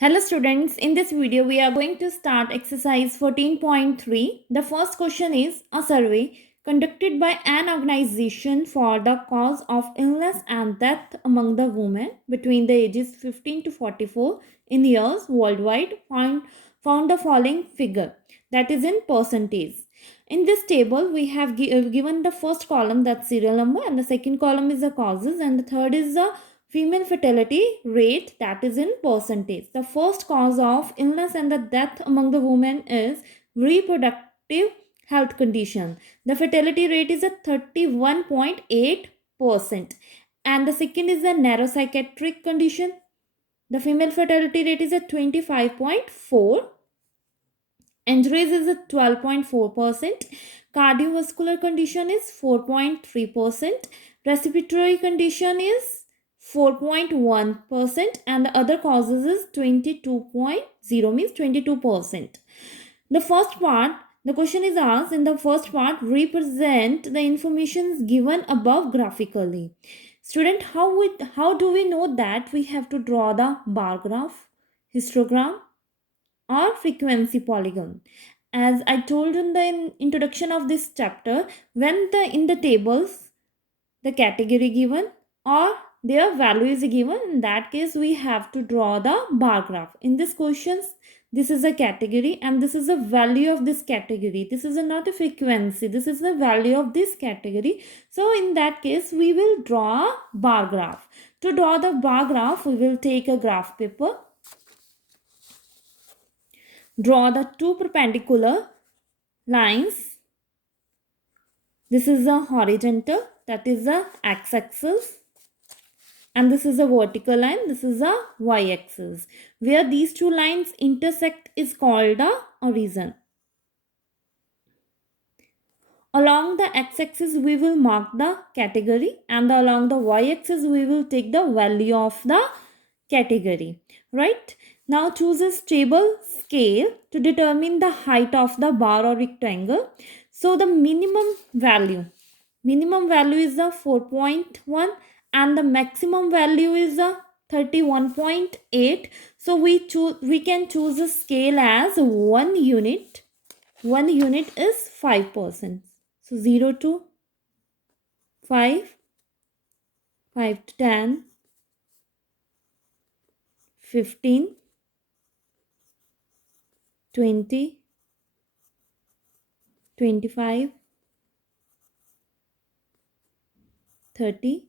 Hello students, in this video we are going to start exercise 14.3. The first question is a survey conducted by an organization for the cause of illness and death among the women between the ages 15 to 44 in years worldwide found the following figure, that is in percentage. In this table we have given the first column, that's serial number, and the second column is the causes, and the third is the female fertility rate, that is in percentage. The first cause of illness and the death among the women is reproductive health condition. The fertility rate is at 31.8%. And the second is a neuropsychiatric condition. The female fertility rate is at 25.4. Injuries is at 12.4%. Cardiovascular condition is 4.3%. Respiratory condition is 4.1%, and the other causes is 22.0, means 22%. The first part, the question is asked in the first part, represent the information given above graphically. Student, how do we know that we have to draw the bar graph, histogram, or frequency polygon? As I told in the introduction of this chapter, when in the tables the category given or their value is given, in that case we have to draw the bar graph. In this questions, this is a category and this is a value of this category. This is not a frequency, this is the value of this category. So in that case we will draw a bar graph. To draw the bar graph, we will take a graph paper, draw the two perpendicular lines. This is a horizontal, that is the x-axis, and this is a vertical line, this is a y-axis. Where these two lines intersect is called the origin. Along the x-axis we will mark the category, and along the y-axis we will take the value of the category. Right? Now choose a stable scale to determine the height of the bar or rectangle. So the minimum value is the 4.1 and the maximum value is the 31.8. So we can choose a scale as 1 unit. 1 unit is 5%. So 0 to 5, 5 to 10, 15, 20, 25, 30,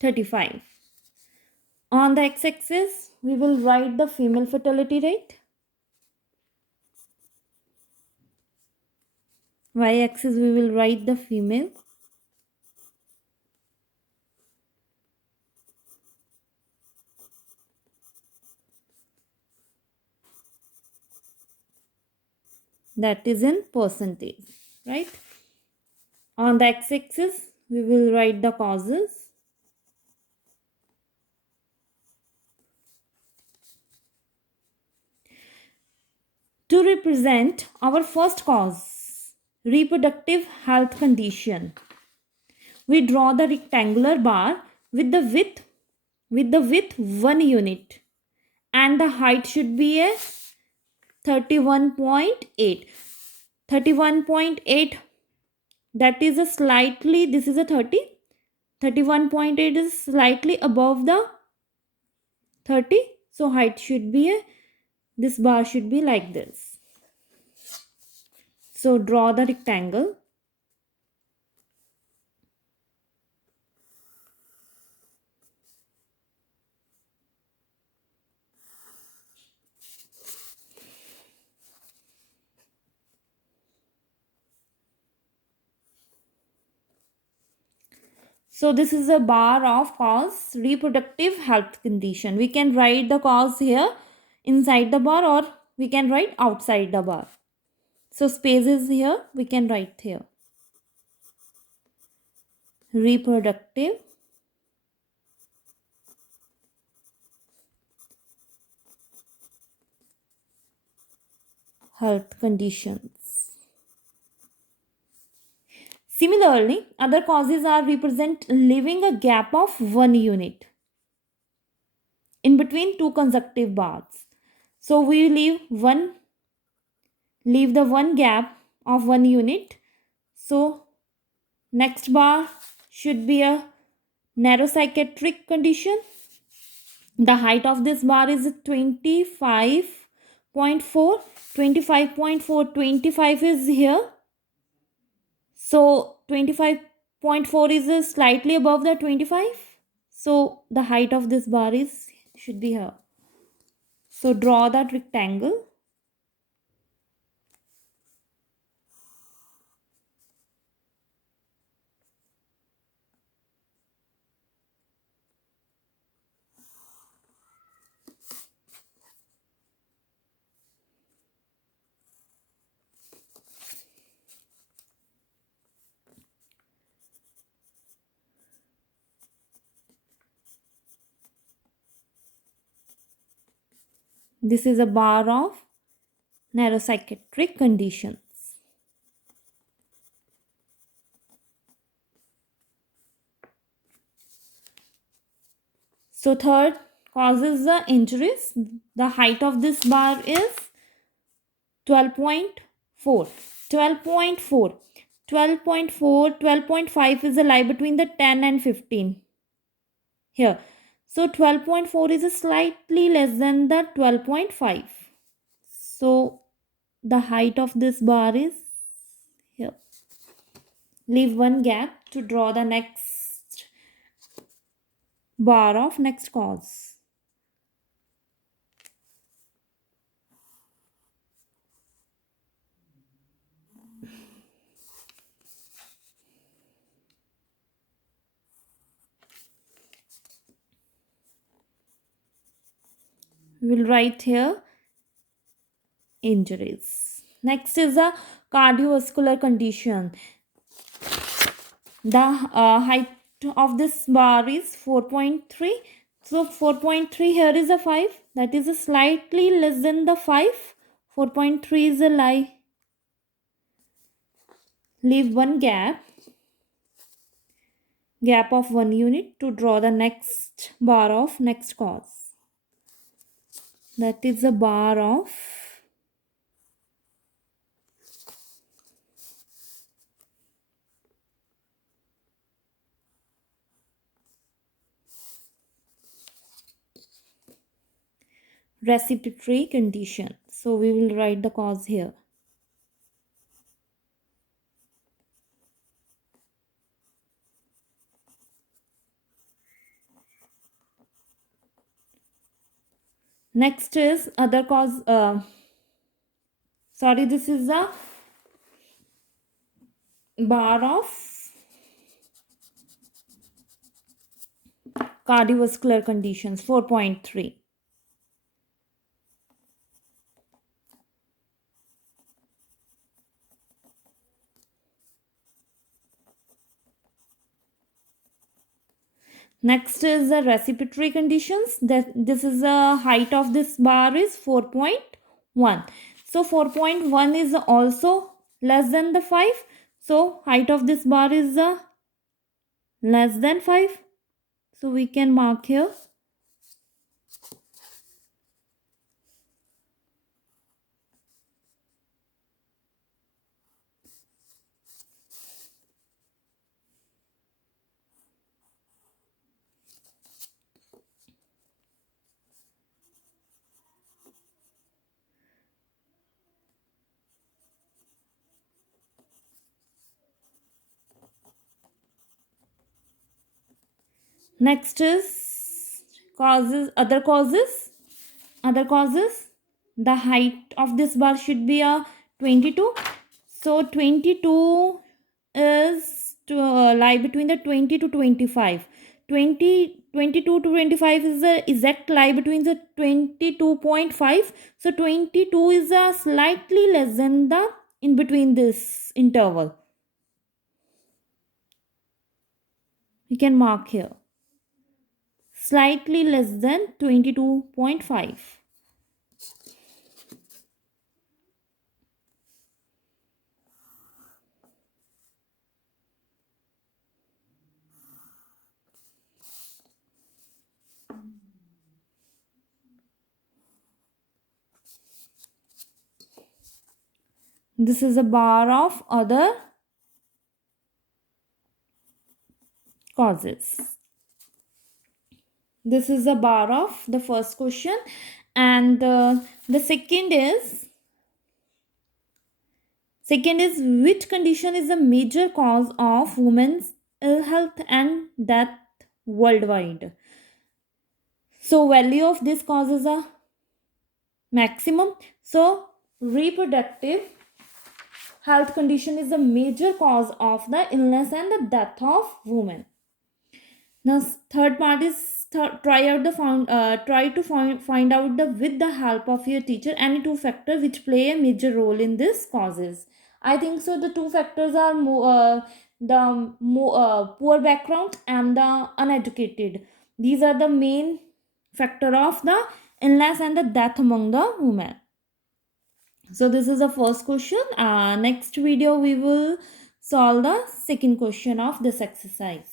35. On the x-axis, we will write the female fertility rate. Y-axis, we will write the female. That is in percentage, right? On the x-axis, we will write the causes. To represent our first cause, reproductive health condition, we draw the rectangular bar with the width 1 unit, and the height should be a 31.8. 31.8, that is a slightly, this is a 30. 31.8 is slightly above the 30. So height should be this bar should be like this. So draw the rectangle. So this is a bar of cause, reproductive health condition. We can write the cause here inside the bar, or we can write outside the bar. So space is here, we can write here. Reproductive health conditions. Similarly, other causes are represent leaving a gap of 1 unit. in between two consecutive bars. So we leave the one gap of 1 unit. So next bar should be a narrow psychiatric condition. The height of this bar is 25.4. 25.4, 25 is here. So 25.4 is slightly above the 25. So the height of this bar should be here. So draw that rectangle. This is a bar of narrow psychiatric conditions. So third causes the injuries. The height of this bar is 12.4. 12.4. 12.4, 12.5 is a lie between the 10 and 15 here. So 12.4 is slightly less than the 12.5. So the height of this bar is here. Leave one gap to draw the next bar of next cause. We will write here injuries. Next is a cardiovascular condition. The height of this bar is 4.3. So 4.3 here is a 5. That is a slightly less than the 5. 4.3 is a lie. Leave one gap of 1 unit to draw the next bar of next cause. That is a bar of respiratory condition. So we will write the cause here. Next is other cause. This is a bar of cardiovascular conditions, 4.3. Next is the respiratory conditions. This is the height of this bar is 4.1. So 4.1 is also less than the 5. So height of this bar is less than 5. So we can mark here. Next is other causes. The height of this bar should be a 22. So 22 is to lie between the 20 to 25. 22 to 25 is the exact lie between the 22.5. So 22 is a slightly less than the in between this interval. We can mark here. Slightly less than 22.5. This is a bar of other causes. This is a bar of the first question, and the second is which condition is a major cause of women's ill health and death worldwide. So value of this causes a maximum. So reproductive health condition is a major cause of the illness and the death of women. Now third part is try to find out the with the help of your teacher any two factors which play a major role in this causes. I think so the two factors are poor background and the uneducated. These are the main factor of the illness and the death among the women. So this is the first question. Next video we will solve the second question of this exercise.